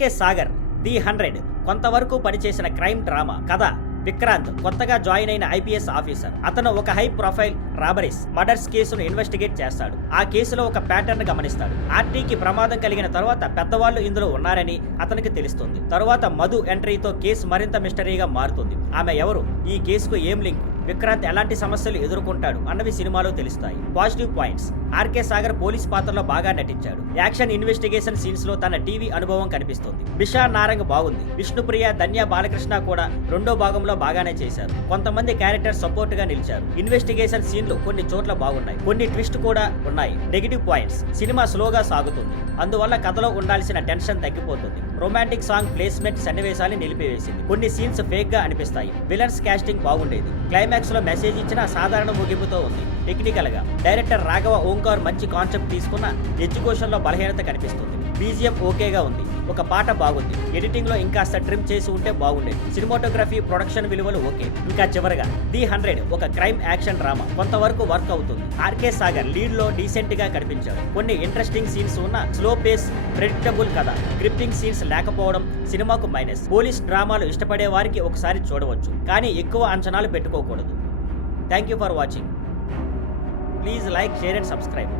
RK Sagar the 100 కొంతవరకు పనిచేసిన crime drama కథ. విక్రాంత్ కొత్తగా జాయిన్ అయిన ఐపీఎస్ ఆఫీసర్. అతను ఒక హై ప్రొఫైల్ రాబరీస్ మర్డర్స్ కేసును ఇన్వెస్టిగేట్ చేస్తాడు. ఆ కేసులో ఒక ప్యాటర్న్ గమనిస్తాడు. ఆర్టీకి ప్రమాదం కలిగిన తర్వాత పెద్దవాళ్ళు ఇందులో ఉన్నారని అతనికి తెలుస్తుంది. తరువాత మధు ఎంట్రీతో కేసు మరింత మిస్టరీగా మారుతుంది. ఆమె ఎవరు, ఈ కేసుకు ఏం లింక్, విక్రాంత్ ఎలాంటి సమస్యలు ఎదుర్కొంటాడు అన్నవి సినిమాలో తెలుస్తాయి. Positive points: RK Sagar police పాత్రలో బాగా నటించాడు. యాక్షన్ ఇన్వెస్టిగేషన్ సీన్స్ లో తన టీవీ అనుభవం కనిపిస్తుంది. బిషా నారంగ్ బాగుంది. విష్ణుప్రియ, ధన్య బాలకృష్ణ కూడా రెండో భాగంలో బాగానే చేశారు. కొంతమంది క్యారెక్టర్ సపోర్ట్ గా నిలిచారు. ఇన్వెస్టిగేషన్ సీన్లు కొన్ని చోట్ల బాగున్నాయి, కొన్ని ట్విస్ట్ కూడా ఉన్నాయి. నెగిటివ్ పాయింట్స్: సినిమా స్లోగా సాగుతుంది, అందువల్ల కథలో ఉండాల్సిన టెన్షన్ తగ్గిపోతుంది. రొమాంటిక్ సాంగ్ ప్లేస్మెంట్ సన్నివేశాన్ని నిలిపివేసింది. కొన్ని సీన్స్ ఫేక్ గా అనిపిస్తాయి. విలన్స్ కాస్టింగ్ బాగుండేది. క్లైమాక్స్ లో మెసేజ్ ఇచ్చిన సాధారణ ముగింపుతో ఉంది. టెక్నికల్ గా డైరెక్టర్ రాఘవ ఓంకార్ మంచి కాన్సెప్ట్ తీసుకున్న ఎడ్యుకేషన్ లో బలహీనత కనిపిస్తుంది. బీజిఎం ఓకేగా ఉంది, ఒక పాట బాగుంది. ఎడిటింగ్ లో ఇంకాస్త ట్రిమ్ చేసి ఉంటే బాగుండేది. సినిమాటోగ్రఫీ, ప్రొడక్షన్ విలువలు ఓకే. ఇంకా చివరగా ది 100 ఒక క్రైమ్ యాక్షన్ డ్రామా, కొంతవరకు వర్క్ అవుతుంది. ఆర్కే సాగర్ లీడ్ లో డీసెంట్ గా కనిపించాడు. కొన్ని ఇంట్రెస్టింగ్ సీన్స్ ఉన్న స్లో పేస్, ప్రెడిక్టబుల్ కథ, గ్రిప్పింగ్ సీన్స్ లేకపోవడం సినిమాకు మైనస్. పోలీస్ డ్రామాలు ఇష్టపడే వారికి ఒకసారి చూడవచ్చు, కానీ ఎక్కువ అంచనాలు పెట్టుకోకూడదు. Thank you for watching. Please like, share and subscribe.